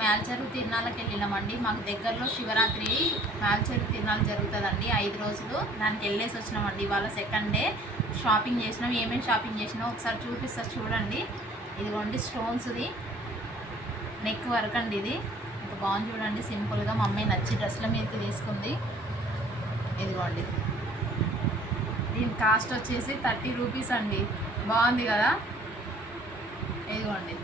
మేల్చెరువు తిరునాళ్ళకి వెళ్ళినామండి. మాకు దగ్గరలో శివరాత్రి మేల్చెరువు తిరునాళ్ళు జరుగుతుందండి 5 రోజులు. దానికి వెళ్ళేసి వచ్చినామండి. ఇవాళ సెకండ్ డే షాపింగ్ చేసినాం. ఏమేమి షాపింగ్ చేసినాం ఒకసారి చూపిస్తా చూడండి. ఇదిగోండి స్టోన్స్ది నెక్ వర్క్ అండి. ఇది ఇంత బాగుంది చూడండి, సింపుల్గా మా అమ్మాయి నచ్చి డ్రెస్ల మీదకి తీసుకుంది. ఇదిగోండి, దీని కాస్ట్ వచ్చేసి 30 రూపీస్ అండి. బాగుంది కదా. ఇదిగోండి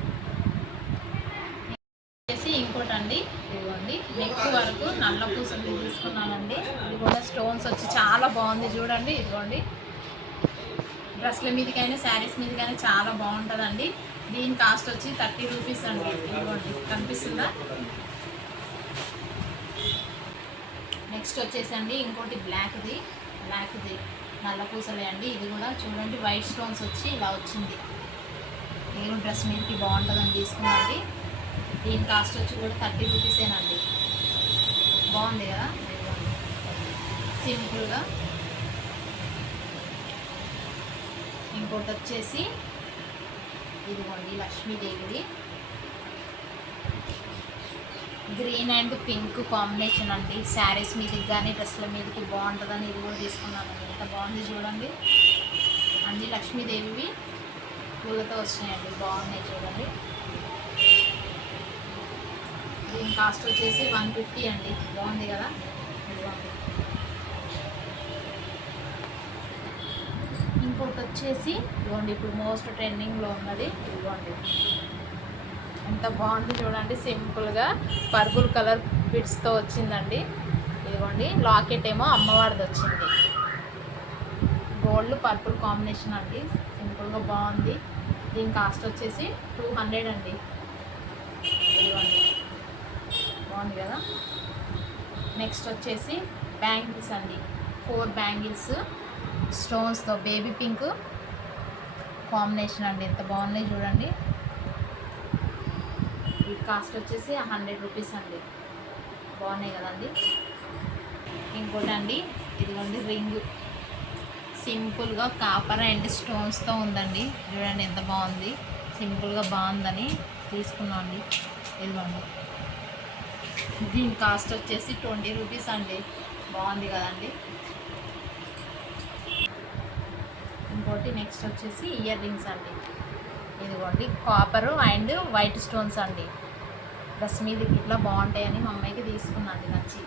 ఇంకోటి అండి, ఇదిగోండి నెక్ వరకు నల్ల పూసలు తీసుకున్నానండి. ఇది కూడా స్టోన్స్ వచ్చి చాలా బాగుంది చూడండి. ఇదిగోండి డ్రెస్ల మీదకైనా శారీస్ మీదకైనా చాలా బాగుంటుందండి. దీని కాస్ట్ వచ్చి 30 రూపీస్ అండి. ఇదిగోండి కనిపిస్తుందా. నెక్స్ట్ వచ్చేసండి ఇంకోటి బ్లాక్ది నల్ల పూసలే అండి. ఇది కూడా చూడండి వైట్ స్టోన్స్ వచ్చి ఇలా వచ్చింది. నేను డ్రెస్ మీదకి బాగుంటుందని తీసుకున్నాండి. దీని కాస్ట్ వచ్చి కూడా 30 రూపీసేనండి. బాగుంది కదా, సింపుల్గా. ఇంకోటి వచ్చేసి ఇదిగోండి లక్ష్మీదేవిది గ్రీన్ అండ్ పింక్ కాంబినేషన్ అండి. శారీస్ మీదకి కానీ డ్రెస్ల మీదకి బాగుంటుందని ఇది కూడా తీసుకున్నానండి. ఎంత బాగుంది చూడండి. అన్నీ లక్ష్మీదేవివి పూలతో వచ్చినాయండి, బాగున్నాయి చూడండి. దీని కాస్ట్ వచ్చేసి 150 అండి. బాగుంది కదా. ఇంకోటి వచ్చేసి ఇదిగోండి ఇప్పుడు మోస్ట్ ట్రెండింగ్లో ఉన్నది. ఇదిగోండి ఎంత బాగుంది చూడండి, సింపుల్గా పర్పుల్ కలర్ బిడ్స్తో వచ్చిందండి. ఇదిగోండి లాకెట్ ఏమో అమ్మవారిది వచ్చింది. గోల్డ్ పర్పుల్ కాంబినేషన్ అండి, సింపుల్గా బాగుంది. దీని కాస్ట్ వచ్చేసి 200 అండి. ఇదిగోండి బాగుంది కదా. నెక్స్ట్ వచ్చేసి బ్యాంగిల్స్ అండి. 4 బ్యాంగిల్స్ స్టోన్స్తో బేబీ పింక్ కాంబినేషన్ అండి. ఎంత బాగున్నాయి చూడండి. ఈ కాస్ట్ వచ్చేసి 100 రూపీస్ అండి. బాగున్నాయి కదండి. ఇంకోటి అండి, ఇదిగోండి రింగ్ సింపుల్గా కాపర్ అండ్ స్టోన్స్తో ఉందండి. చూడండి ఎంత బాగుంది, సింపుల్గా బాగుందని తీసుకున్నాం అండి. ఇదిగోండి దీని కాస్ట్ వచ్చేసి 20 రూపీస్ అండి. బాగుంది కదండి. ఇంకోటి నెక్స్ట్ వచ్చేసి ఇయర్ రింగ్స్ అండి. ఇదిగోండి కాపరు అండ్ వైట్ స్టోన్స్ అండి. డ్రెస్ మీదకి ఇట్లా బాగుంటాయని మా అమ్మాయికి తీసుకున్నాండి నచ్చి.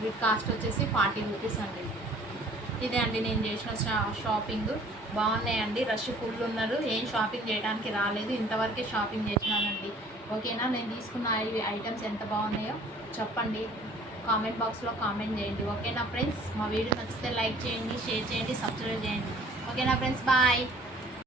వీటి కాస్ట్ వచ్చేసి 40 రూపీస్ అండి. ఇదే అండి నేను చేసిన షాపింగ్. బాగున్నాయండి. రష్ ఫుల్ ఉన్నారు, ఏం షాపింగ్ చేయడానికి రాలేదు, ఇంతవరకే షాపింగ్ చేసినానండి. ఓకేనా. నేను తీసుకున్న ఐటమ్స్ ఎంత బాగున్నాయో చెప్పండి, కామెంట్ బాక్స్లో కామెంట్ చేయండి. ఓకేనా ఫ్రెండ్స్. మా వీడియో నచ్చితే లైక్ చేయండి, షేర్ చేయండి, సబ్స్క్రైబ్ చేయండి. ఓకేనా ఫ్రెండ్స్, బాయ్.